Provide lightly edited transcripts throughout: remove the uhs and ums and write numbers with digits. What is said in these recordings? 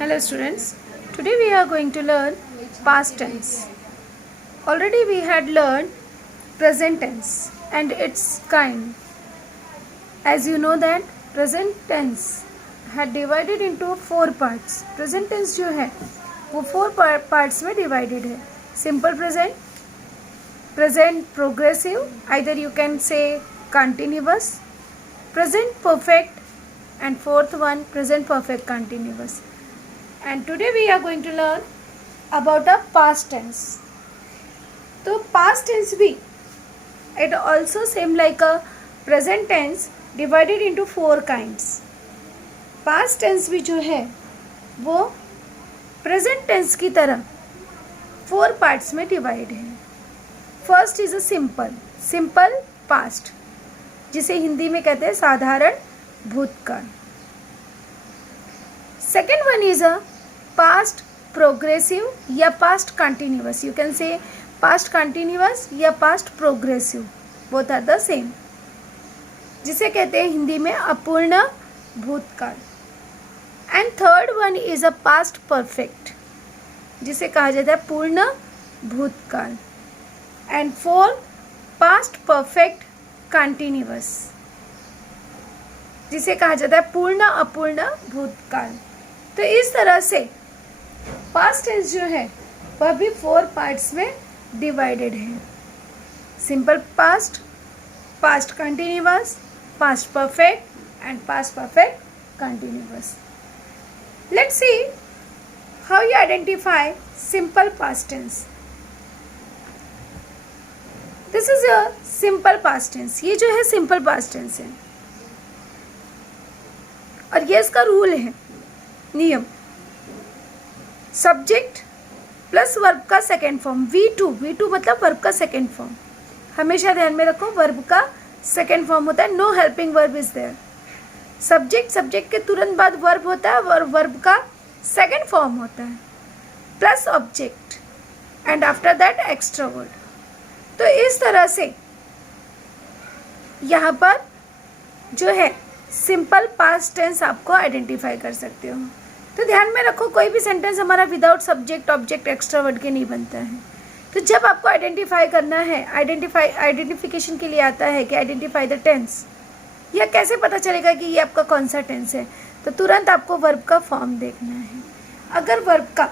Hello students, today we are going to learn past tense. Already we had learned present tense and its kind. As you know that present tense had divided into 4 parts. Present tense जो है वो 4 parts में divided है. Simple present, present progressive, either you can say continuous, present perfect, and fourth one present perfect continuous. And today we are going to learn about a past tense. तो past tense भी it also same like a present tense divided into 4 kinds. past tense भी जो है वो present tense की तरह 4 parts में divide है. First is a simple past, जिसे हिंदी में कहते हैं साधारण भूतकाल. Second one is a past progressive या past continuous. You can say past continuous या past progressive. Both are the same. जिसे कहते हैं हिंदी में अपूर्ण भूतकाल. And third one is a past perfect, जिसे कहा जाता है पूर्ण भूतकाल. And fourth past perfect continuous, जिसे कहा जाता है पूर्ण अपूर्ण भूतकाल. तो इस तरह से पास्ट टेंस जो है वह भी 4 पार्ट्स में डिवाइडेड है. Simple past, past continuous, past perfect and past perfect continuous. Let's see how you identify simple past tense. This is a simple past tense. ये जो है सिंपल पास्ट टेंस है और ये इसका रूल है, नियम. सब्जेक्ट प्लस वर्ब का सेकेंड फॉर्म V2 मतलब वर्ब का सेकेंड फॉर्म. हमेशा ध्यान में रखो वर्ब का सेकेंड फॉर्म होता है. No helping verb is there. Subject के तुरंत बाद वर्ब होता है और वर्ब का सेकेंड फॉर्म होता है plus object and after that extra word. तो इस तरह से यहाँ पर जो है सिंपल पास्ट टेंस आपको आइडेंटिफाई कर सकते हो. तो ध्यान में रखो कोई भी सेंटेंस हमारा without subject object extra word के नहीं बनता है. तो जब आपको आइडेंटिफाई करना है, आइडेंटिफिकेशन के लिए आता है कि आइडेंटिफाई द टेंस, या कैसे पता चलेगा कि ये आपका कौन सा टेंस है, तो तुरंत आपको वर्ब का फॉर्म देखना है. अगर वर्ब का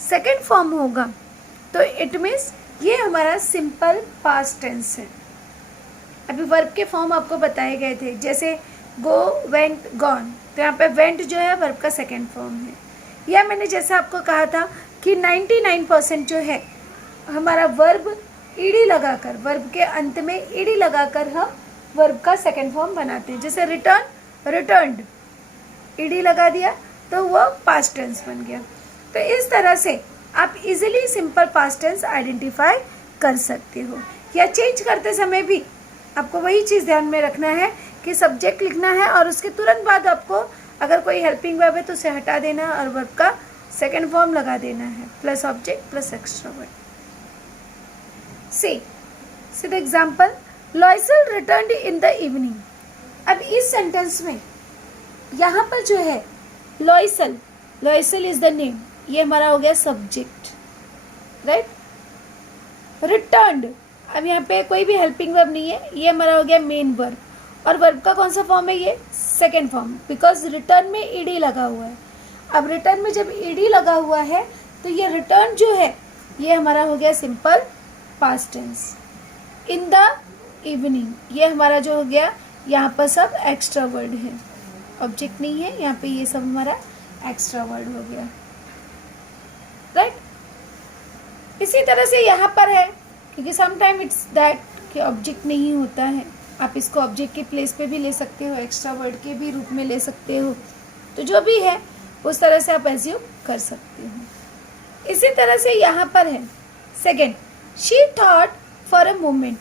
सेकेंड फॉर्म होगा तो इट मीन्स ये हमारा सिंपल पास्ट टेंस है. अभी वर्ब के फॉर्म आपको बताए गए थे, जैसे गो, वेंट, गॉन. तो यहाँ पे वेंट जो है वर्ब का सेकेंड फॉर्म है. या मैंने जैसे आपको कहा था कि 99% जो है हमारा वर्ब ईडी लगाकर, वर्ब के अंत में ईडी लगाकर हम वर्ब का सेकेंड फॉर्म बनाते हैं. जैसे रिटर्न, रिटर्न्ड, ईडी लगा दिया तो वो पास्ट टेंस बन गया. तो इस तरह से आप easily simple past tense identify कर सकते हो. या चेंज करते समय भी आपको वही चीज़ ध्यान में रखना है कि सब्जेक्ट लिखना है और उसके तुरंत बाद आपको अगर कोई हेल्पिंग वर्ब है तो उसे हटा देना और वर्ब का सेकेंड फॉर्म लगा देना है plus object plus extra word. See the example, Loisel returned in the evening. अब इस सेंटेंस में यहाँ पर जो है Loisel, Loisel is the name, ये हमारा हो गया सब्जेक्ट, राइट. रिटर्न्ड, अब यहाँ पे कोई भी हेल्पिंग वर्ब नहीं है, ये हमारा हो गया मेन वर्ब. और वर्ब का कौन सा फॉर्म है, ये सेकेंड फॉर्म, बिकॉज रिटर्न में ईडी लगा हुआ है. अब रिटर्न में जब ईडी लगा हुआ है तो ये रिटर्न जो है ये हमारा हो गया simple past tense. In the evening, ये हमारा जो हो गया यहाँ पर सब एक्स्ट्रा वर्ड है, ऑब्जेक्ट नहीं है यहाँ पे, ये सब हमारा एक्स्ट्रा वर्ड हो गया, राइट. इसी तरह से यहाँ पर है, क्योंकि समटाइम इट्स दैट कि ऑब्जेक्ट नहीं होता है, आप इसको ऑब्जेक्ट के प्लेस पे भी ले सकते हो, एक्स्ट्रा वर्ड के भी रूप में ले सकते हो. तो जो भी है उस तरह से आप एज्यूम कर सकते हो. इसी तरह से यहाँ पर है second, she thought for a moment.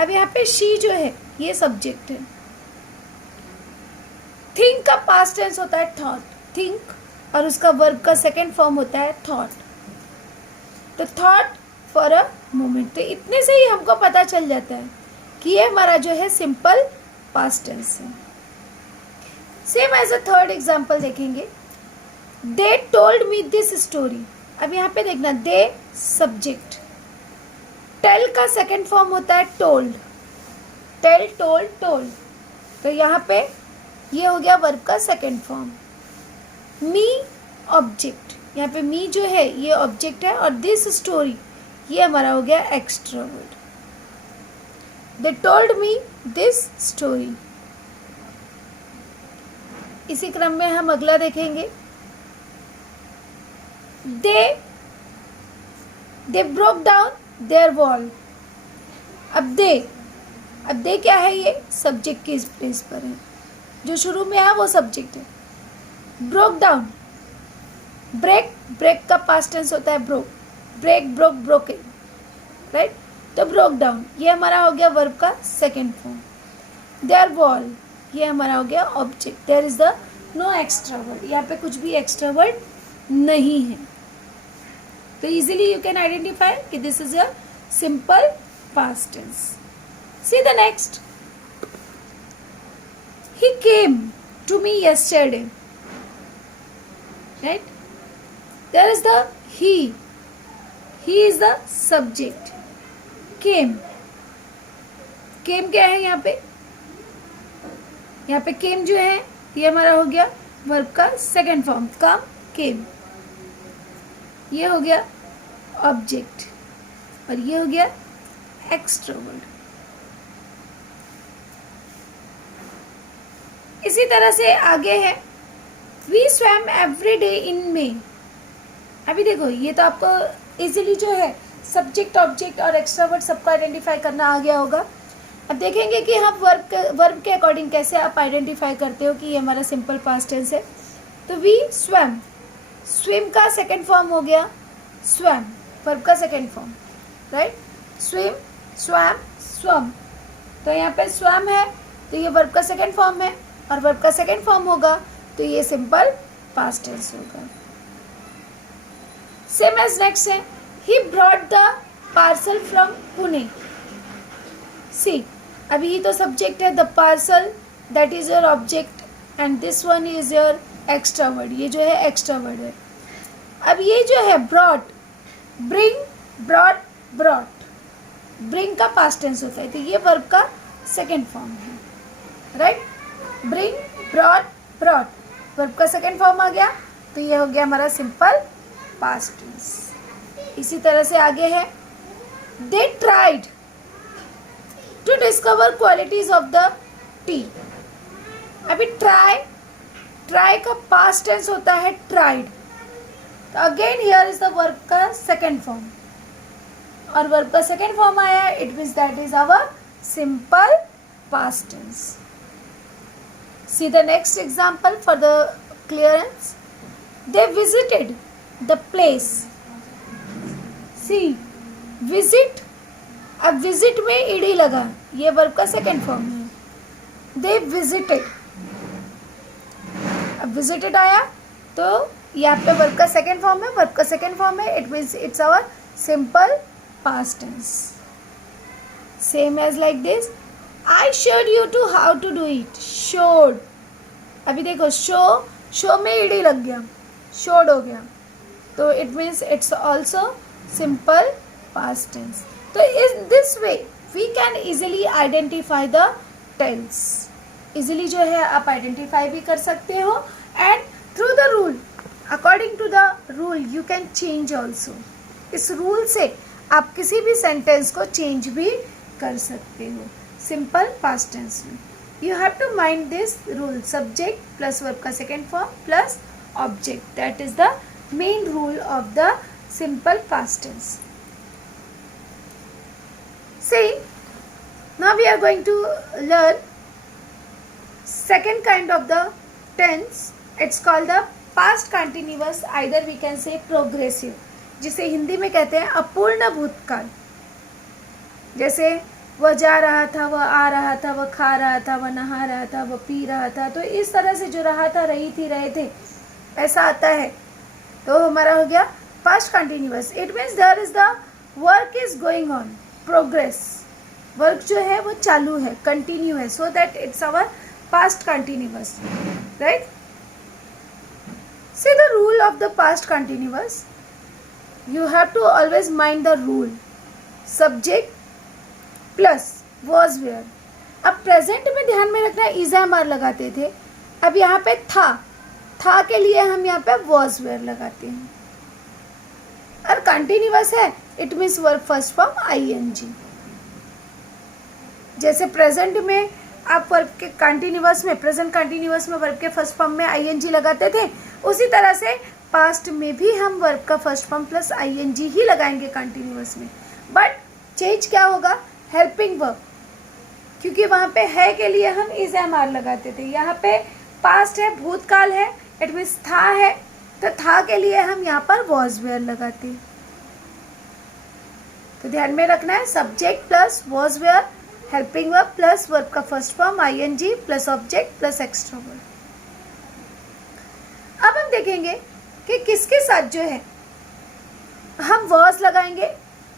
अब यहाँ पे शी जो है ये सब्जेक्ट है. थिंक का पास्ट टेंस होता है थॉट, थिंक, और उसका वर्ब का सेकेंड फॉर्म होता है थॉट. तो थॉट फॉर अ मोमेंट. तो इतने से ही हमको पता चल जाता है कि ये हमारा जो है सिंपल पास्ट टेंस है. Same as a third example देखेंगे. They told me this story. अब यहाँ पे देखना, दे सब्जेक्ट, टेल का सेकेंड फॉर्म होता है टोल्ड, टेल, टोल्ड, टोल्ड। तो यहाँ पे ये हो गया वर्ब का सेकेंड फॉर्म। मी ऑब्जेक्ट, यहाँ पे मी जो है ये ऑब्जेक्ट है, और दिस स्टोरी ये हमारा हो गया extra word. They told me this story. इसी क्रम में हम अगला देखेंगे, they broke down their wall. अब दे क्या है, ये सब्जेक्ट की प्लेस पर है, जो शुरू में है वो सब्जेक्ट है। ब्रोक डाउन, ब्रेक का पास्ट टेंस होता है broke, break, broke, broken, right. तो ब्रोक डाउन ये हमारा हो गया वर्ब का सेकेंड फॉर्म। देयर वॉल ये हमारा हो गया object. There is the no extra word, यहाँ पे कुछ भी एक्स्ट्रा वर्ड नहीं है। तो इजीली यू कैन आइडेंटिफाई कि this is a simple past tense. See the next, he came to me yesterday, right? There is the he is the subject, came क्या है यहाँ पे, came जो है ये हमारा हो गया वर्ब का सेकेंड फॉर्म, कम, came। ये हो गया ऑब्जेक्ट, और ये हो गया एक्स्ट्रा वर्ड। इसी तरह से आगे है, we swam every day in May. अभी देखो ये तो आपको इजीली जो है सब्जेक्ट, ऑब्जेक्ट और एक्स्ट्रा वर्ड सबको आइडेंटिफाई करना आ गया होगा। अब देखेंगे कि हम वर्ब के अकॉर्डिंग कैसे आप आइडेंटिफाई करते हो कि ये हमारा सिंपल पास्ट टेंस है। तो वी स्वैम, स्विम का सेकेंड फॉर्म हो गया स्वैम, वर्ब का second form, right. Swim, swam, swum. तो यहाँ पे स्वैम है तो ये वर्ब का सेकेंड फॉर्म है, और वर्ब का सेकेंड फॉर्म होगा तो ये सिंपल पास्ट टेंस होगा। सेम एज नेक्स्ट है, he brought the parcel from Pune. See, अभी ये तो सब्जेक्ट है, the parcel that is your object, and this one is your extra word, ये जो है एक्स्ट्रा वर्ड है। अब ये जो है brought, bring, brought, brought, bring का पास्ट टेंस होता है, तो ये वर्ब का सेकेंड फॉर्म है, right. Bring, brought, brought, verb का सेकेंड फॉर्म आ गया, तो ये हो गया हमारा सिंपल पास्ट टेंस। इसी तरह से आगे है, they tried to discover qualities of the tea. अभी ट्राई का पास्ट टेंस होता है ट्राइड, तो again here is the verb का सेकेंड फॉर्म, और वर्ब का सेकेंड फॉर्म आया, it means that is our simple past tense. See the next example for the clearance. They visited the place. See, visit, अब visit में ed लगा, ये verb का second form है। They visited, अब visited आया तो यहाँ पे verb का सेकेंड फॉर्म है, verb का सेकेंड फॉर्म है, it means it's our simple past tense. Same as like this, I showed you to how to do it. Showed, अभी देखो शो में ईडी लग गया, showed हो गया, तो it means it's also simple past tense. तो in this way we can easily identify the tense. easily जो है आप identify भी कर सकते हो, and through the rule, according to the rule you can change also. इस रूल से आप किसी भी सेंटेंस को चेंज भी कर सकते हो सिंपल पास्ट टेंस में। You have to mind this rule, subject plus verb का second form plus object, that is the main rule of the simple past tense. See, now we are going to learn second kind of the tense. It's called the past continuous, either we can say progressive, जिसे हिंदी में कहते हैं अपूर्ण भूतकाल। जैसे वह जा रहा था, वह आ रहा था, वह खा रहा था, वह नहा रहा था, वह पी रहा था, तो इस तरह से जो रहा था, रही थी, रहे थे, ऐसा आता है तो हमारा हो गया past continuous. It means there is the work is going on, progress, work जो है वो चालू है, कंटिन्यू है, so that it's our past continuous, right. See the rule of the past continuous. You have to always mind the rule. Subject plus was where. अब present में ध्यान में रखना है इज एम आर लगाते थे, अब यहाँ पे था के लिए हम यहाँ पे वॉज वेयर लगाते हैं। और कंटिन्यूअस है, it means verb first form ING. जैसे प्रेजेंट में आप वर्ब के कंटिन्यूअस में, प्रेजेंट कंटिन्यूअस में वर्ब के फर्स्ट फॉर्म में आईएनजी लगाते थे, उसी तरह से पास्ट में भी हम वर्ब का फर्स्ट फॉर्म प्लस आईएनजी ही लगाएंगे कंटिन्यूअस में। बट चेंज क्या होगा, हेल्पिंग वर्ब, क्योंकि वहाँ पे है के लिए हम इज एम आर लगाते थे, यहाँ पे पास्ट है, भूतकाल है, इट मीन्स था है, तो था के लिए हम यहाँ पर वॉज वेयर लगाते हैं। तो ध्यान में रखना है subject plus was were, helping verb plus verb का first form ING plus object plus extra verb. अब हम देखेंगे कि किसके साथ जो है हम वॉज लगाएंगे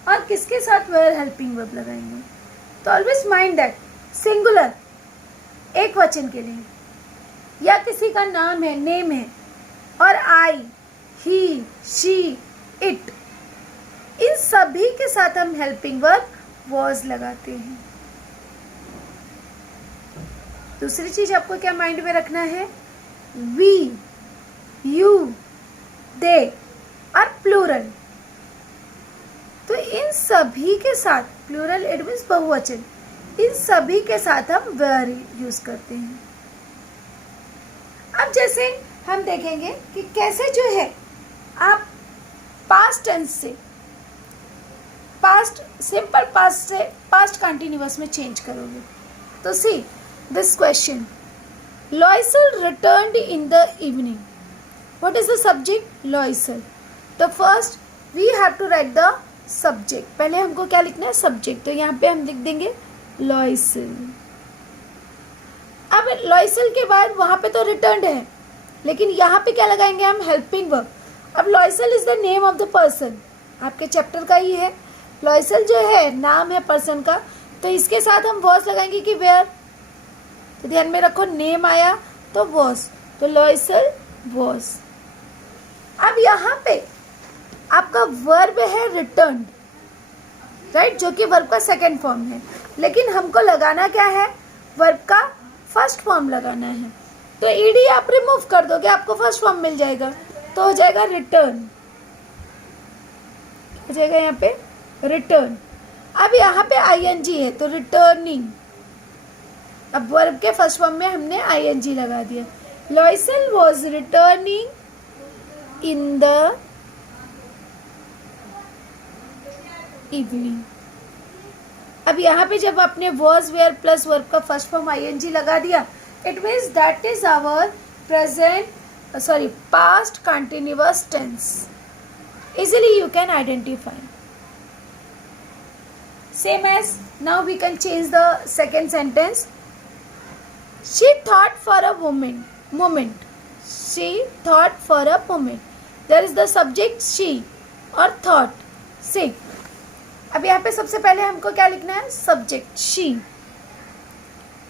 और किसके साथ वेयर हेल्पिंग वर्ब लगाएंगे। तो ऑलवेज माइंड दैट सिंगुलर एक वचन के लिए या किसी का नाम है, नेम है, और आई, ही, शी, इट, इन सभी के साथ हम हेल्पिंग वर्ब वॉज लगाते हैं। दूसरी चीज आपको क्या माइंड में रखना है, वी, यू, दे और प्लूरल। तो इन सभी के साथ, प्लूरल इट मीन्स बहुवचन, इन सभी के साथ हम वेयर यूज करते हैं। अब जैसे हम देखेंगे कि कैसे जो है आप पास्ट टेंस से, पास्ट सिंपल पास्ट से पास्ट कंटिन्यूअस में चेंज करोगे। तो see this question, Loisel returned in the evening, what is the subject, Loisel. तो first we have to write the subject, पहले हमको क्या लिखना है, सब्जेक्ट, तो यहाँ पे हम लिख देंगे लॉयसल। अब लॉयसल के बाद वहाँ पे तो रिटर्न्ड है, लेकिन यहाँ पे क्या लगाएंगे हम, हेल्पिंग वर्ब। अब Loisel is the name of the person, आपके चैप्टर का ही है, लॉयसल जो है नाम है पर्सन का, तो इसके साथ हम वॉज लगाएंगे कि वेयर। तो ध्यान में रखो नेम आया तो वॉज, तो लॉयसल वॉज। अब यहाँ पे आपका वर्ब है रिटर्न्ड, राइट, जो कि वर्ब का सेकेंड फॉर्म है, लेकिन हमको लगाना क्या है, वर्ब का फर्स्ट फॉर्म लगाना है। तो ईडी आप रिमूव कर दोगे, आपको फर्स्ट फॉर्म मिल जाएगा, तो हो जाएगा रिटर्न, हो जाएगा यहाँ पे रिटर्न। अब यहाँ पे आईएनजी है तो रिटर्निंग, अब वर्ब के फर्स्ट फॉर्म में हमने आईएनजी लगा दिया। Loisel was returning in the evening. अब यहाँ पे जब आपने वॉज वेयर प्लस वर्ब का फर्स्ट फॉर्म आईएनजी लगा दिया, it means that is our past continuous tense. Easily you can identify. Same as now we can change the second sentence, she thought for a moment, she thought for a moment, there is the subject she और thought see. अब यहाँ पे सबसे पहले हमको क्या लिखना है, सब्जेक्ट शी।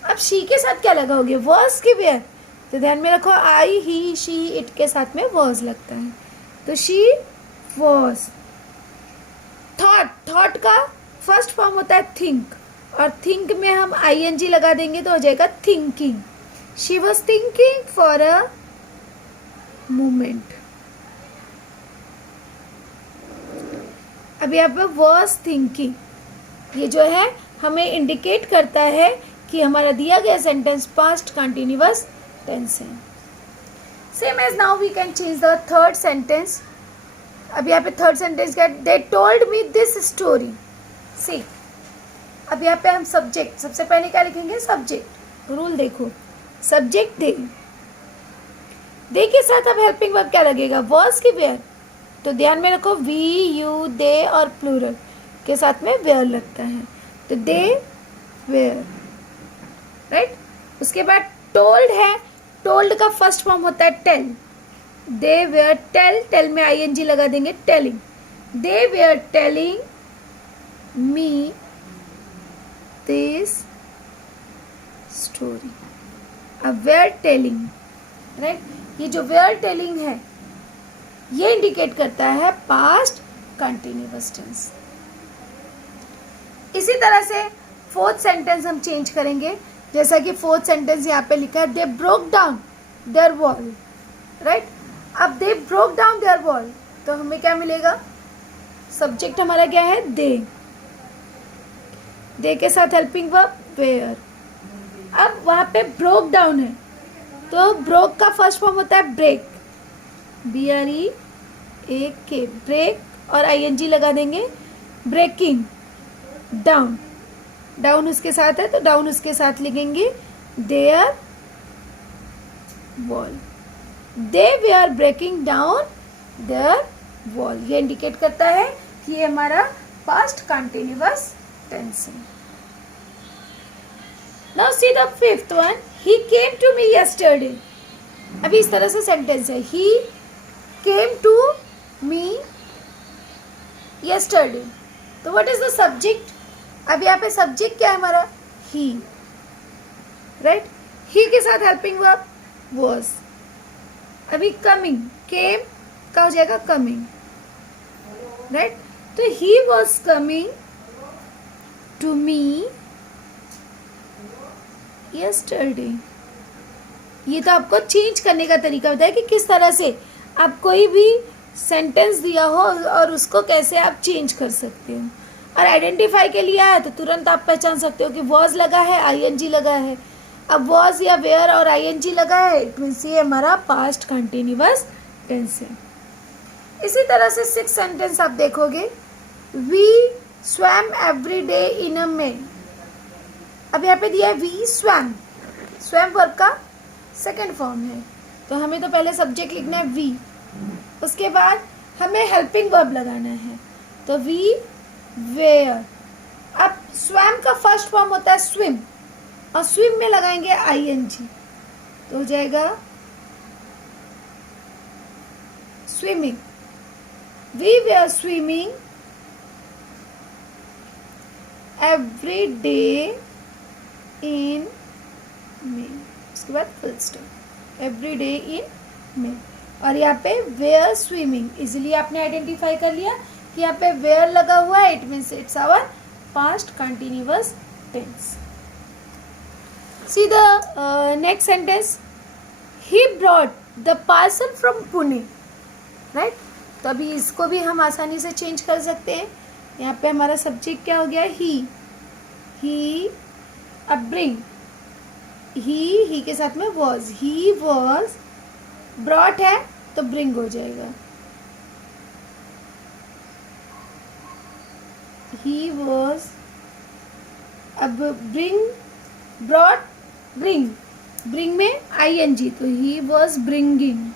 अब शी के साथ क्या लगाओगे, वॉज की वेयर, तो ध्यान में रखो आई, ही, शी, इट के साथ में वॉज लगता है, तो शी वॉज। थॉट का फर्स्ट फॉर्म होता है थिंक, और थिंक में हम आईएनजी लगा देंगे तो हो जाएगा thinking. She was thinking for a moment. अब यहाँ पे वॉज थिंकिंग, ये जो है हमें इंडिकेट करता है कि हमारा दिया गया सेंटेंस पास्ट कंटिन्यूअस टेंस है। Same as now we can change the third sentence. अब यहाँ पे थर्ड सेंटेंस क्या, they told me this story. See अब यहाँ पे हम सब्जेक्ट, सबसे पहले क्या लिखेंगे, सब्जेक्ट। रूल देखो, सब्जेक्ट दे के साथ अब हेल्पिंग वर्ब क्या लगेगा, वॉज की वेयर, तो ध्यान में रखो वी, यू, दे और प्लूरल के साथ में वेयर लगता है, तो दे वेयर, राइट। उसके बाद टोल्ड है, टोल्ड का फर्स्ट फॉर्म होता है tell, they were tell, tell में आईएनजी लगा देंगे telling, they were telling me this story. अब वेयर टेलिंग, राइट, ये जो वेयर टेलिंग है ये इंडिकेट करता है पास्ट कंटिन्यूअस टेंस। इसी तरह से फोर्थ सेंटेंस हम चेंज करेंगे, जैसा कि फोर्थ सेंटेंस यहाँ पे लिखा है they broke down their wall, right. अब they broke down their wall, तो हमें क्या मिलेगा, सब्जेक्ट हमारा क्या है, दे के साथ हेल्पिंग वर्ब वेयर। अब वहाँ पे ब्रोक डाउन है, तो ब्रोक का फर्स्ट फॉर्म होता है ब्रेक, BREAK, ब्रेक, और ING लगा देंगे, ब्रेकिंग डाउन, डाउन उसके साथ है तो डाउन उसके साथ लिखेंगे there wall, they way are breaking down their wall. ये इंडिकेट करता है कि ये हमारा पास्ट कंटिन्यूअस टेंस है। Now see the fifth one, he came to me yesterday. अभी इस तरह से सेंटेंस है, ही केम टू मी यस्टरडे, तो व्हाट इज द सब्जेक्ट। अब यहाँ पे सब्जेक्ट क्या है हमारा, ही, राइट। ही के साथ हेल्पिंग वर्ब वॉज। अभी कमिंग, केम का हो जाएगा कमिंग, राइट। तो he was coming to me yesterday. ये तो आपको चेंज करने का तरीका बताया कि किस तरह से आप कोई भी सेंटेंस दिया हो और उसको कैसे आप चेंज कर सकते हो। और आइडेंटिफाई के लिए आया तो तुरंत आप पहचान सकते हो कि वॉज लगा है, ING लगा है। अब वॉज या वेयर और ING लगा है, इट मीन्स ये हमारा पास्ट कंटिन्यूअस टेंस है। इसी तरह से सिक्स सेंटेंस आप देखोगे, we swam every day in a May. अब यहाँ पे दिया है वी स्वैम, स्वैम वर्ब का सेकेंड फॉर्म है, तो हमें तो पहले सब्जेक्ट लिखना है वी, उसके बाद हमें हेल्पिंग वर्ब लगाना है, तो वी वेयर। अब स्वैम का फर्स्ट फॉर्म होता है स्विम, और स्विम में लगाएंगे ING, तो हो जाएगा swimming, we were swimming every day in May. उसके बाद full stop, every day in May. और यहाँ पे वेयर स्विमिंग, इजिली आपने आइडेंटिफाई कर लिया कि यहाँ पे वेयर लगा हुआ है, it means it's our past continuous tense. See the next sentence, he brought the parcel from Pune, right. तो अभी इसको भी हम आसानी से चेंज कर सकते हैं। यहाँ पे हमारा सब्जेक्ट क्या हो गया, ही, अब ब्रिंग, ही के साथ में वॉज, ही वॉज, ब्रॉट है तो ब्रिंग हो जाएगा, ही वॉज। अब ब्रिंग, ब्रॉट, ब्रिंग, ब्रिंग में ING, तो he was bringing,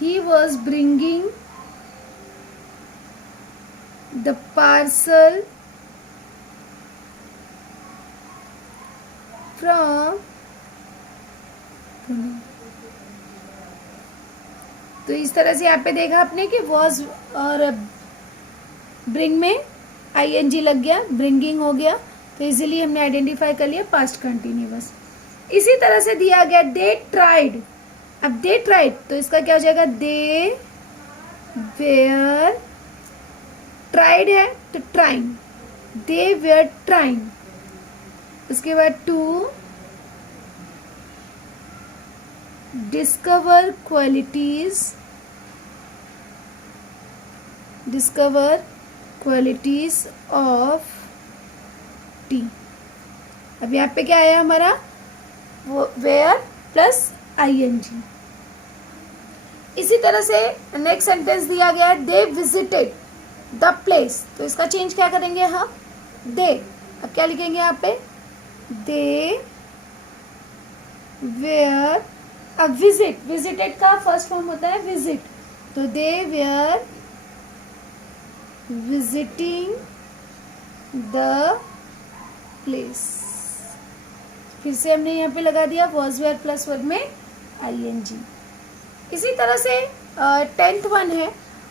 he was bringing the parcel from Pune. तो इस तरह से यहाँ पे देखा आपने कि वॉज और ब्रिंग में ING लग गया, ब्रिंगिंग हो गया, तो इजीली हमने आइडेंटिफाई कर लिया पास्ट कंटिन्यूअस। इसी तरह से दिया गया दे ट्राइड। अब दे ट्राइड, तो इसका क्या हो जाएगा, दे वेयर, ट्राइड है तो ट्राइंग, दे वेयर ट्राइंग। उसके बाद to discover qualities of tea. अब यहाँ पे क्या आया हमारा, वो वेयर प्लस ING। इसी तरह से नेक्स्ट सेंटेंस दिया गया है दे विजिटेड द प्लेस, तो इसका चेंज क्या करेंगे हम, दे। अब क्या लिखेंगे यहाँ पे, दे वेयर। अब विजिट, विजिटेड का फर्स्ट फॉर्म होता है विजिट, तो they were visiting the place. फिर से हमने यहाँ पे लगा दिया वॉज वेयर प्लस वर्ब में ING। इसी तरह से 10th वन है,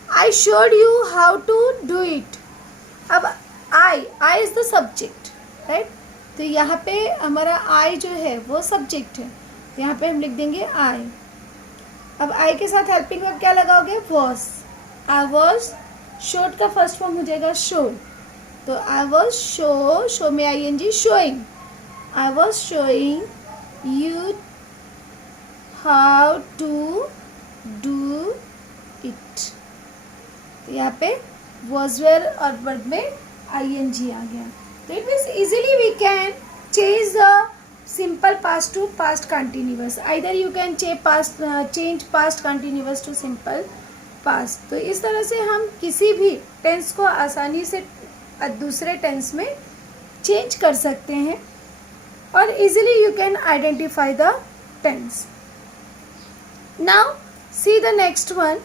I showed you how to do it. अब I is the subject, right. तो यहाँ पे हमारा आई जो है वो सब्जेक्ट है, तो यहाँ पे हम लिख देंगे आई। अब आई के साथ हेल्पिंग वर्ब क्या लगाओगे? वॉज। आई वॉज शोड का फर्स्ट फॉर्म हो जाएगा शोड, तो आई वॉज शो में I N G showing, I was showing you how to do it. तो यहाँ पे वॉज वेयर और वर्ब में आई एन जी आ गया। तो it means easily we can change the simple past to past continuous, either you can change past continuous to simple past। तो इस तरह से हम किसी भी टेंस को आसानी से दूसरे टेंस में चेंज कर सकते हैं और easily you can identify the tense. Now see the next one,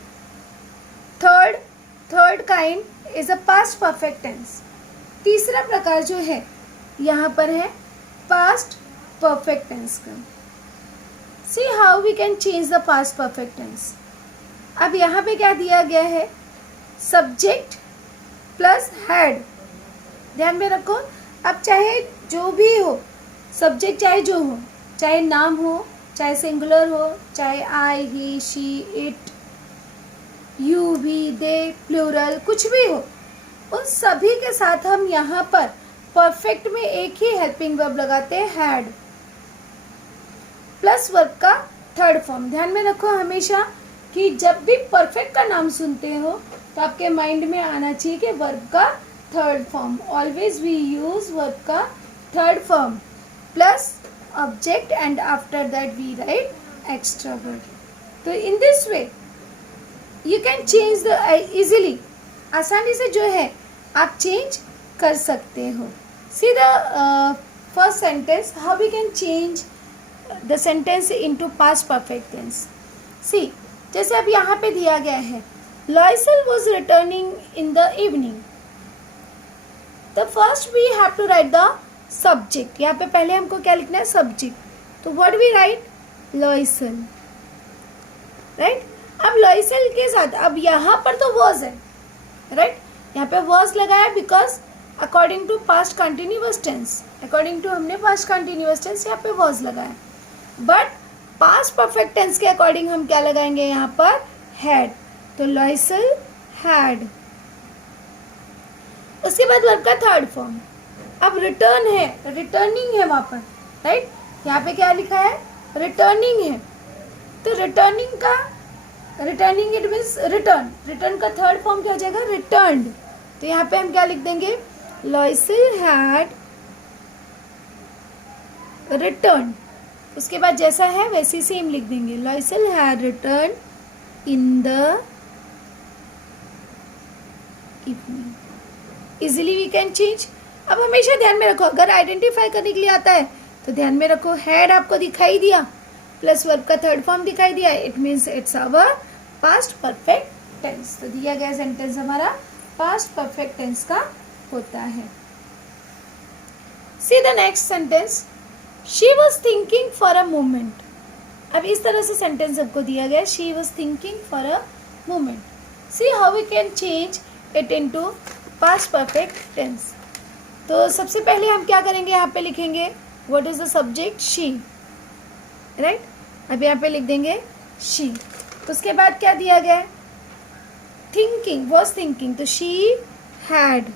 third kind is a past perfect tense. तीसरा प्रकार जो है यहाँ पर है पास्ट परफेक्ट टेंस का। See how we can change the past perfect tense. अब यहाँ पे क्या दिया गया है? Subject plus had. ध्यान में रखो, अब चाहे जो भी हो, सब्जेक्ट चाहे जो हो, चाहे नाम हो, चाहे सिंगुलर हो, चाहे I, he, she, it, you, we, they, plural, कुछ भी हो, उन सभी के साथ हम यहाँ पर परफेक्ट में एक ही हेल्पिंग वर्ब लगाते हैं, हैड, प्लस वर्ब का थर्ड फॉर्म। ध्यान में रखो हमेशा कि जब भी परफेक्ट का नाम सुनते हो तो आपके माइंड में आना चाहिए कि वर्ब का third form. Always we use verb का third form plus object and after that we write extra verb. तो in this way you can change the easily, आसानी से जो है आप चेंज कर सकते हो। See the first sentence, how we can change the sentence into past perfect tense. See, जैसे अब यहाँ पे दिया गया है Loisel was returning in the evening. The first we have to write the subject. यहाँ पे पहले हमको क्या लिखना है? सब्जेक्ट। तो व्हाट वी राइट? लॉयसल, राइट। अब लॉयसल के साथ अब यहाँ पर तो वॉज है, राइट। यहाँ पे वॉज लगाया because according to past continuous tense, according to हमने पास्ट कंटिन्यूअस टेंस यहाँ पे वॉज लगाया। बट पास्ट परफेक्ट टेंस के अकॉर्डिंग हम क्या लगाएंगे यहाँ पर? हैड। तो लॉयसल हैड। उसके बाद वर्ब का थर्ड फॉर्म। अब रिटर्न है, रिटर्निंग है वहाँ पर, राइट। यहाँ पे क्या लिखा है? रिटर्निंग है। तो returning it means return. Return का थर्ड फॉर्म क्या हो जाएगा? रिटर्न्ड। तो यहाँ पे हम क्या लिख देंगे? Loisel had return. उसके बाद जैसा है वैसे सेम लिख देंगे, Loisel had return in the evening. Easily we can change. अब हमेशा ध्यान में रखो, अगर आइडेंटिफाई करने के लिए आता है तो ध्यान में रखो हैड आपको दिखाई दिया प्लस वर्ब का थर्ड फॉर्म दिखाई दिया, it means it's our past perfect tense. तो दिया गया सेंटेंस हमारा पास्ट परफेक्ट टेंस का होता है। See the next sentence, she was thinking for a moment. अब इस तरह से सेंटेंस आपको दिया गया, she was thinking for a moment. See how we can change it into past perfect tense. तो सबसे पहले हम क्या करेंगे? यहाँ पे लिखेंगे what is the subject? She, right. अब यहाँ पे लिख देंगे शी। तो उसके बाद क्या दिया गया है? थिंकिंग, वॉज थिंकिंग, तो शी हैड।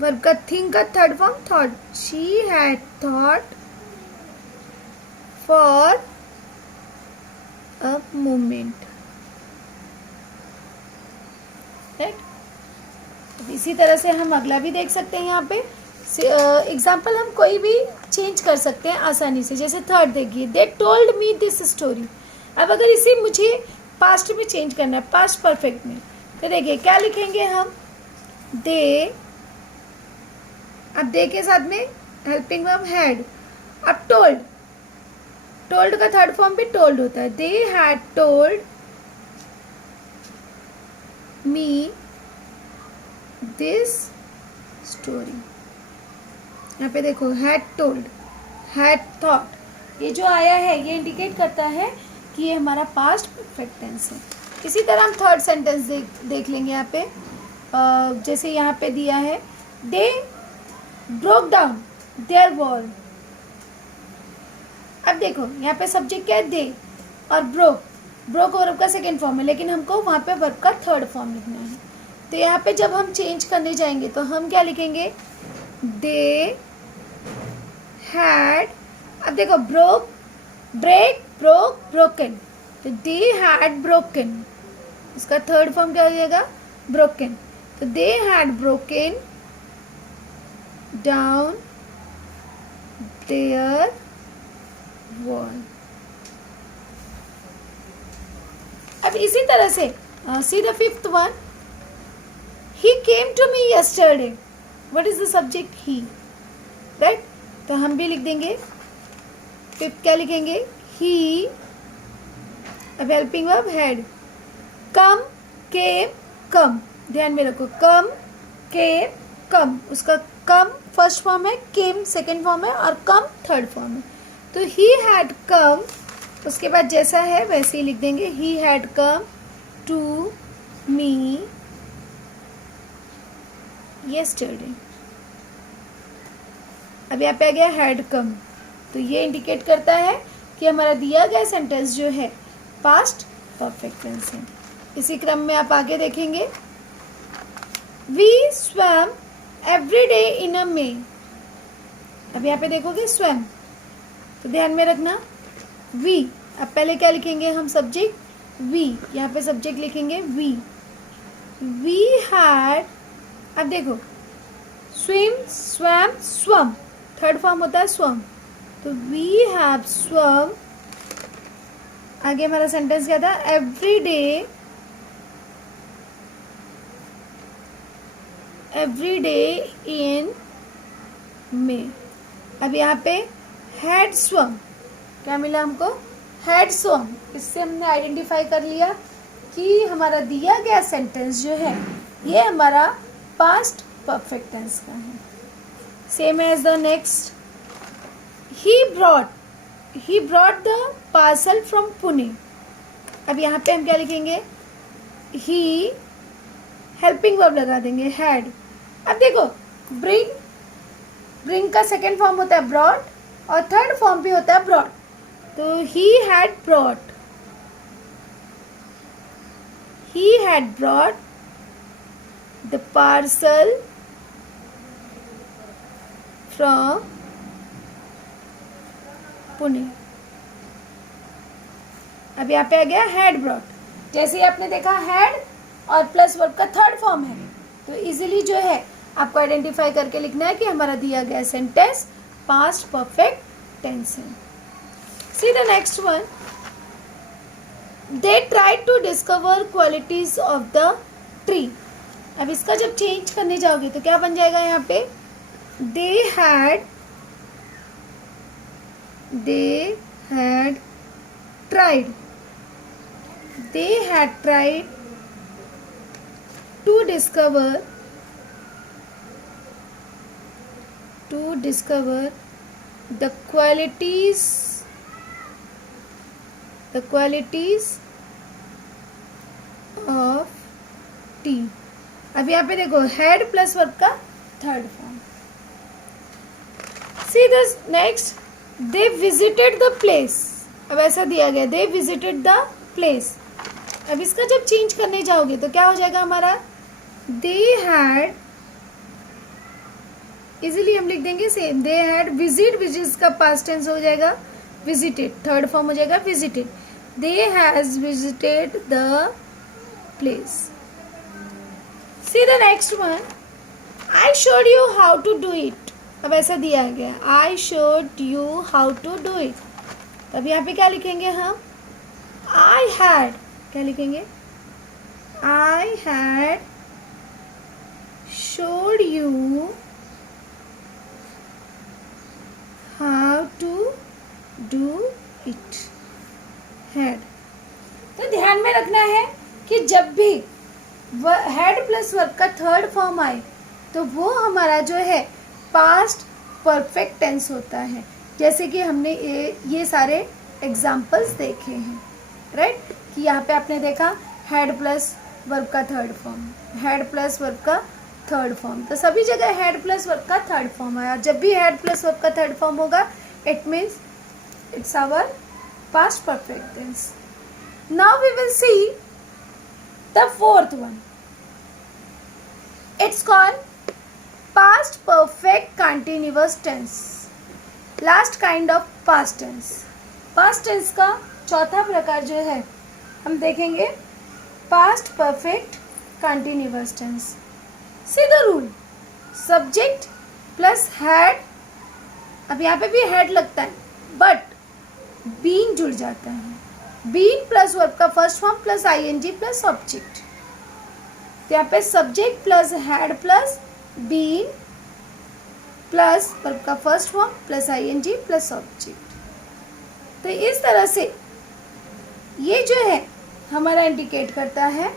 वर्ब का थिंक का third form thought, she had thought for a moment, right. इसी तरह से हम अगला भी देख सकते हैं। यहाँ पे एग्जाम्पल हम कोई भी चेंज कर सकते हैं आसानी से। जैसे थर्ड देखिए, दे टोल्ड मी दिस स्टोरी। अब अगर इसे मुझे पास्ट में चेंज करना है, पास्ट परफेक्ट में, तो देखिए क्या लिखेंगे हम? दे। अब दे के साथ में हेल्पिंग वर्ब हैड। अब टोल्ड, टोल्ड का थर्ड फॉर्म भी टोल्ड होता है। They had told me this story. यहाँ पे देखो हैड टोल्ड, हैड थॉट, ये जो आया है ये इंडिकेट करता है कि ये हमारा पास्ट परफेक्ट टेंस है। इसी तरह हम थर्ड सेंटेंस देख लेंगे यहाँ पे। जैसे यहाँ पे दिया है they broke down their wall. अब देखो यहाँ पे सब्जेक्ट क्या है? दे। और ब्रोक, ब्रोक वर्ब का सेकेंड फॉर्म है, लेकिन हमको वहाँ पे वर्ब का थर्ड फॉर्म लिखना है। तो यहाँ पे जब हम चेंज करने जाएंगे तो हम क्या लिखेंगे, दे हैड, अब देखो ब्रोक, ब्रेक, ब्रोक, ब्रोकन, तो दे हैड ब्रोकन, इसका थर्ड फॉर्म क्या हो जाएगा, ब्रोकन। तो they had broken down their wall. अब इसी तरह से see the fifth one, he came to me yesterday, what is the subject, he, right. तो हम भी लिख देंगे, फिफ्थ क्या लिखेंगे, ही, अब हेल्पिंग वर्ब हैड, कम, केम, कम, ध्यान में रखो, कम, केम, कम, उसका कम फर्स्ट फॉर्म है, केम सेकेंड फॉर्म है और कम थर्ड फॉर्म है। तो ही हैड कम, उसके बाद जैसा है वैसे ही लिख देंगे, he had come to me yesterday. अब यहाँ पे आ गया हैड कम, तो ये इंडिकेट करता है कि हमारा दिया गया सेंटेंस जो है पास्ट परफेक्ट टेंस है। इसी क्रम में आप आगे देखेंगे, we swam every day in a May. अब यहाँ पे देखोगे स्वैम, तो ध्यान में रखना वी, अब पहले क्या लिखेंगे हम, सब्जेक्ट वी, यहाँ पे सब्जेक्ट लिखेंगे वी, वी हैड, अब देखो स्विम, स्वैम, स्वम, थर्ड फॉर्म होता है स्वम, तो वी हैव स्वम, आगे हमारा सेंटेंस क्या था, एवरी डे इन मे। अब यहाँ पे हैड स्वम, क्या मिला हमको, हैड स्वम, इससे हमने आइडेंटिफाई कर लिया कि हमारा दिया गया सेंटेंस जो है ये हमारा पास्ट परफेक्ट टेंस का है। Same as the next, he brought the parcel from Pune. अब यहाँ पे हम क्या लिखेंगे, ही, हेल्पिंग वर्ब लगा देंगे हैड। अब देखो ब्रिंग का सेकेंड फॉर्म होता है ब्रॉट और थर्ड फॉर्म भी होता है ब्रॉट, तो ही had brought the parcel from Pune. अब यहाँ पे आ गया हैड ब्रॉट, जैसे ही आपने देखा हैड और प्लस वर्ब का थर्ड फॉर्म है, तो इजीली जो है आपको आइडेंटिफाई करके लिखना है कि हमारा दिया गया सेंटेंस पास्ट परफेक्ट टेंस है। See the next one, they try to discover qualities of the tree. अब इसका जब चेंज करने जाओगे तो क्या बन जाएगा यहाँ पे, they had tried to discover the qualities of tea। अब यहाँ पे देखो हैड प्लस वर्ब का third form. See this next, they visited the place. अब ऐसा दिया गया, दे विजिटेड द प्लेस। अब इसका जब चेंज करने जाओगे तो क्या हो जाएगा हमारा, दे हैड, इजीली हम लिख देंगे same, they had visit, visit का पास्ट टेंस हो जाएगा विजिटेड, थर्ड फॉर्म हो जाएगा visited, they has visited the place. See the next one, I showed you how to do it. अब ऐसा दिया गया, I showed you how to do it. तब यहाँ पे क्या लिखेंगे हम, आई हैड, क्या लिखेंगे, I had showed you how to do it, had। तो ध्यान में रखना है कि जब भी हैड प्लस वर्ब का थर्ड फॉर्म आए तो वो हमारा जो है पास्ट परफेक्ट टेंस होता है, जैसे कि हमने ये सारे एग्जाम्पल्स देखे हैं, राइट। कि यहाँ पे आपने देखा हैड प्लस वर्ब का third form, had plus verb का थर्ड फॉर्म, तो सभी जगह हैड प्लस वर्ब का थर्ड फॉर्म है। और जब भी हैड प्लस वर्ब का थर्ड फॉर्म होगा it means it's our past perfect tense. Now we will see the fourth one. It's called past perfect continuous tense. Last kind of past tense. Past tense का चौथा प्रकार जो है हम देखेंगे past perfect continuous tense. See the rule. Subject plus had. अब यहाँ पे भी had लगता है बट बीन जुड़ जाता है. बीन प्लस वर्ब का first form plus ING plus object. तो यहाँ पे subject plus had plus been plus verb का first form plus ING plus object. तो इस तरह से ये जो है हमारा इंडिकेट करता है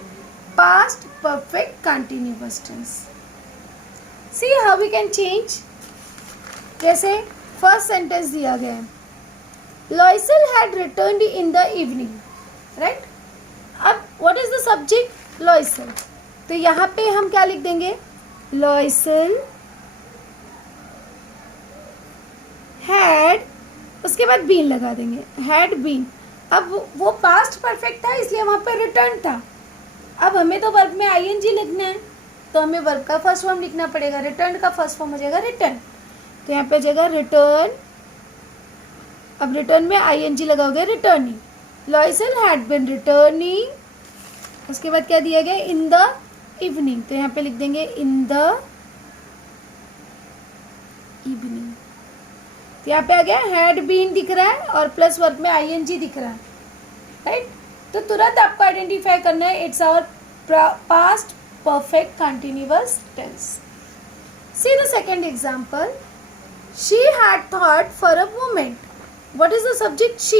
past perfect continuous tense. See how we can change. जैसे फर्स्ट सेंटेंस दिया गया है, Loisel had returned in the evening, right. अब what is the subject? Loisel. तो यहाँ पे हम क्या लिख देंगे? लॉयसल हैड, उसके बाद बीन लगा देंगे, हैड बीन. अब वो पास्ट परफेक्ट था इसलिए वहाँ पे रिटर्न था. अब हमें तो वर्ब में आईएनजी लिखना है तो हमें वर्ब का फर्स्ट फॉर्म लिखना पड़ेगा. रिटर्न का फर्स्ट फॉर्म हो जाएगा रिटर्न. तो यहाँ पे जगह रिटर्न. अब रिटर्न में आईएनजी लगाओगे returning. Loisel had been returning. उसके बाद क्या दिया गया? In the evening. तो यहाँ पे लिख देंगे इन द इवनिंग. तो यहाँ पे आ गया हैड बीन दिख रहा है और प्लस वर्ब में आईएनजी दिख रहा है, राइट. तो तुरंत आपको आइडेंटिफाई करना है it's our past perfect continuous tense. See the second example. She had thought for a moment. What is the subject? She,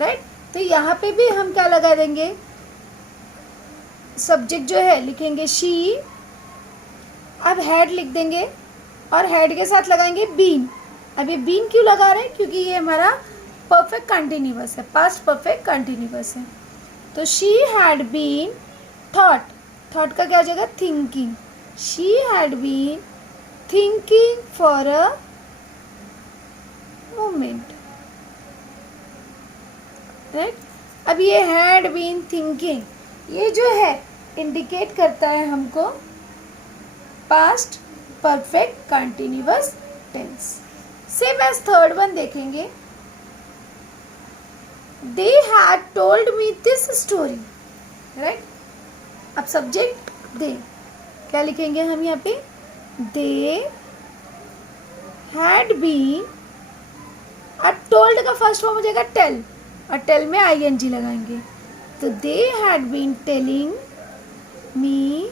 right. तो यहाँ पे भी हम क्या लगा देंगे? सब्जेक्ट जो है लिखेंगे she. अब had लिख देंगे और had के साथ लगाएंगे been. अब ये been क्यों लगा रहे हैं? क्योंकि ये हमारा perfect continuous है, past perfect continuous है. तो she had been thought. Thought का क्या हो जाएगा? Thinking. She had been thinking for a moment, right. अब ये हैड बीन थिंकिंग, ये जो है इंडिकेट करता है हमको past perfect continuous tense. Same as third one देखेंगे. They had told me this story, right. अब सब्जेक्ट दे, क्या लिखेंगे हम यहाँ पे? They had been. अब टोल्ड का फर्स्ट फॉर्म हो जाएगा टेल और टेल में आईएनजी लगाएंगे. तो they had been telling me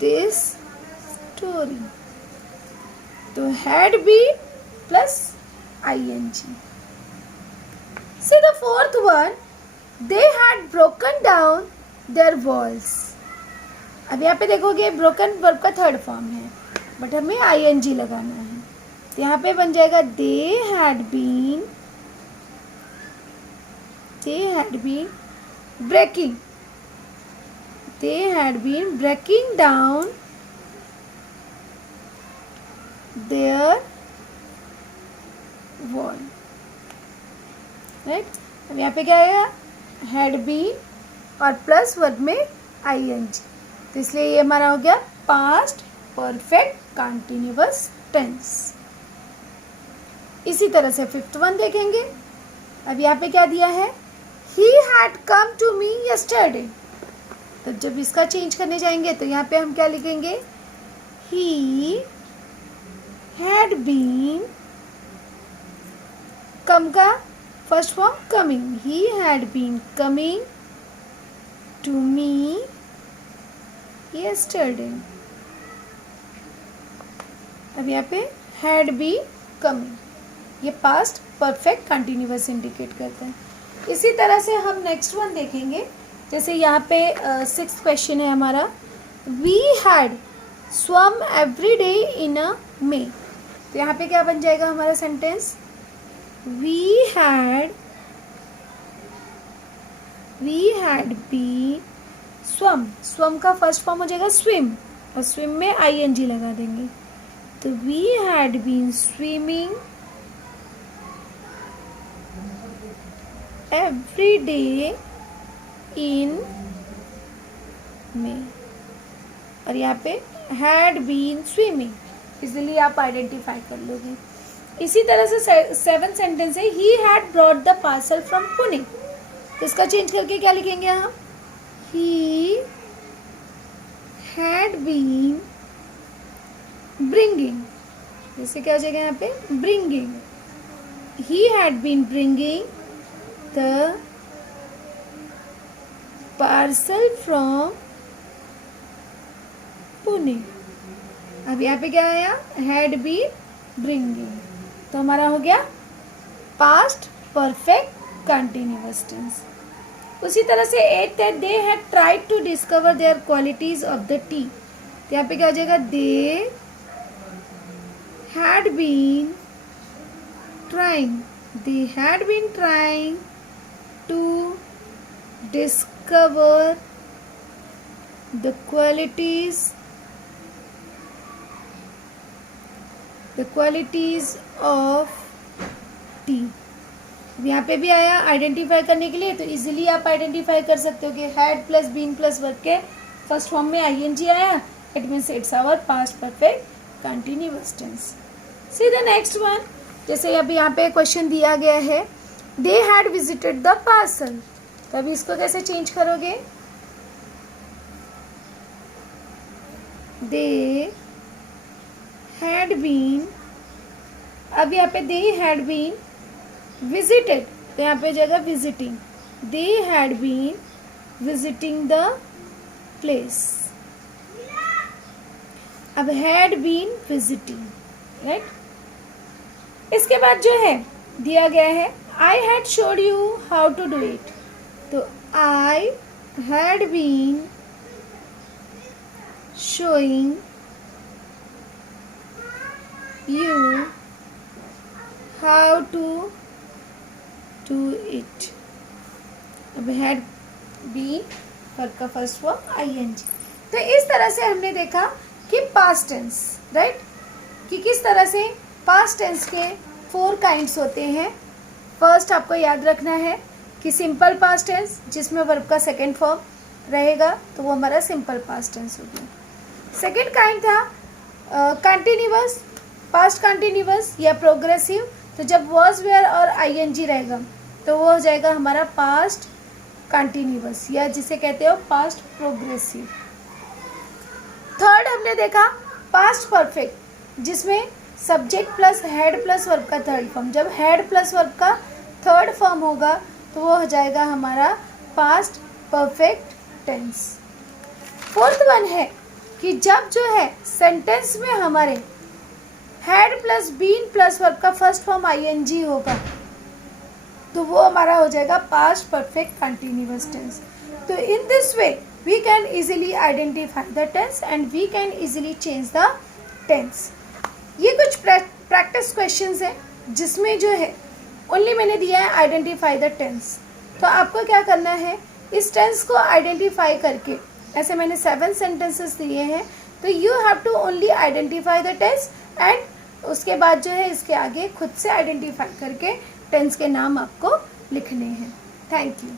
this story. तो had been plus ING. See the fourth one. They had broken down their walls. अब यहाँ पे देखोगे ब्रोकन वर्ब का थर्ड फॉर्म है बट हमें आईएनजी लगाना है. तो यहाँ पे बन जाएगा they had been breaking. They had been breaking down their wall, right. अब यहाँ पे क्या आएगा? हैड बीन और प्लस वर्ब में आईएनजी. तो इसलिए ये हमारा हो गया पास्ट परफेक्ट कंटिन्यूअस टेंस. इसी तरह से फिफ्थ वन देखेंगे. अब यहाँ पे क्या दिया है? He had come to me yesterday. तो जब इसका चेंज करने जाएंगे तो यहाँ पे हम क्या लिखेंगे? ही हैड बीन. कम का first form coming. He had been coming to me yesterday. अब यहाँ पे had been coming, ये past perfect continuous इंडिकेट करता है. इसी तरह से हम नेक्स्ट वन देखेंगे. जैसे यहाँ पे सिक्स्थ क्वेश्चन है हमारा. we had swum every day in a May. तो यहाँ पे क्या बन जाएगा हमारा sentence? we had been swum. swum का फर्स्ट फॉर्म हो जाएगा swim और swim में आईएनजी लगा देंगे. तो we had been swimming every day in May, और यहाँ पे हैड बीन स्विमिंग, इजीली आप आइडेंटिफाई कर लोगे। इसी तरह से 7 सेंटेंस है, he had brought the parcel from Pune, तो इसका चेंज करके क्या लिखेंगे हम, ही हैड बीन ब्रिंगिंग, जैसे क्या हो जाएगा यहाँ पे bringing, he had been bringing the parcel from Pune. अब यहाँ पे क्या आया, हैड बीन ब्रिंगिंग, तो हमारा हो गया पास्ट परफेक्ट कंटिन्यूअस टेंस। उसी तरह से 8 है, they had tried to discover their qualities of the tea, तो यहाँ पे क्या हो जाएगा, they had been trying, they had been trying to discover the qualities of tea. यहाँ पे भी आया आइडेंटिफाई करने के लिए, तो इजीली आप आइडेंटिफाई कर सकते हो कि had plus been plus verb के फर्स्ट फॉर्म में आईएनजी आया, it means it's our past perfect continuous tense. See the next one, जैसे अभी यहाँ पे क्वेश्चन दिया गया है, they had visited the parcel, तो अभी इसको कैसे चेंज करोगे, दे हैड बीन, अब यहाँ पे दे हैड बीन विजिटेड, तो यहाँ पे जाएगा visiting, they had been visiting the place, अब हैड बीन विजिटिंग, राइट। इसके बाद जो है दिया गया है, I had showed you how to do it, तो I had been showing you how to do it, अब हैड बीन वर्ब का फर्स्ट फॉर्म आईएनजी। तो इस तरह से हमने देखा कि पास्ट टेंस, राइट, कि किस तरह से पास्ट टेंस के 4 काइंड्स होते हैं। फर्स्ट आपको याद रखना है कि सिंपल पास्ट टेंस, जिसमें वर्ब का सेकेंड फॉर्म रहेगा, तो वो हमारा सिंपल पास्ट टेंस हो गया। सेकेंड काइंड था कंटिन्यूअस, पास्ट कंटिन्यूअस या प्रोग्रेसिव, तो जब वॉज वेयर और आईएनजी रहेगा तो वो हो जाएगा हमारा पास्ट कंटिन्यूअस, या जिसे कहते हो पास्ट प्रोग्रेसिव। थर्ड हमने देखा पास्ट परफेक्ट, जिसमें subject plus had plus verb का थर्ड फॉर्म, जब हेड प्लस वर्ब का थर्ड फॉर्म होगा तो वो हो जाएगा हमारा past perfect tense. Fourth one है कि जब जो है सेंटेंस में हमारे had plus been plus verb का फर्स्ट फॉर्म आईएनजी होगा तो वो हमारा हो जाएगा पास्ट परफेक्ट कंटिन्यूअस टेंस। तो in this way we can easily identify the tense and we can easily change the tense. ये कुछ प्रैक्टिस क्वेश्चंस हैं जिसमें जो है ओनली मैंने दिया है आइडेंटिफाई द टेंस। तो आपको क्या करना है, इस टेंस को आइडेंटिफाई करके, ऐसे मैंने 7 सेंटेंसेस दिए हैं, तो you have to only identify the tense and उसके बाद जो है इसके आगे खुद से आइडेंटिफाई करके टेंस के नाम आपको लिखने हैं। Thank you.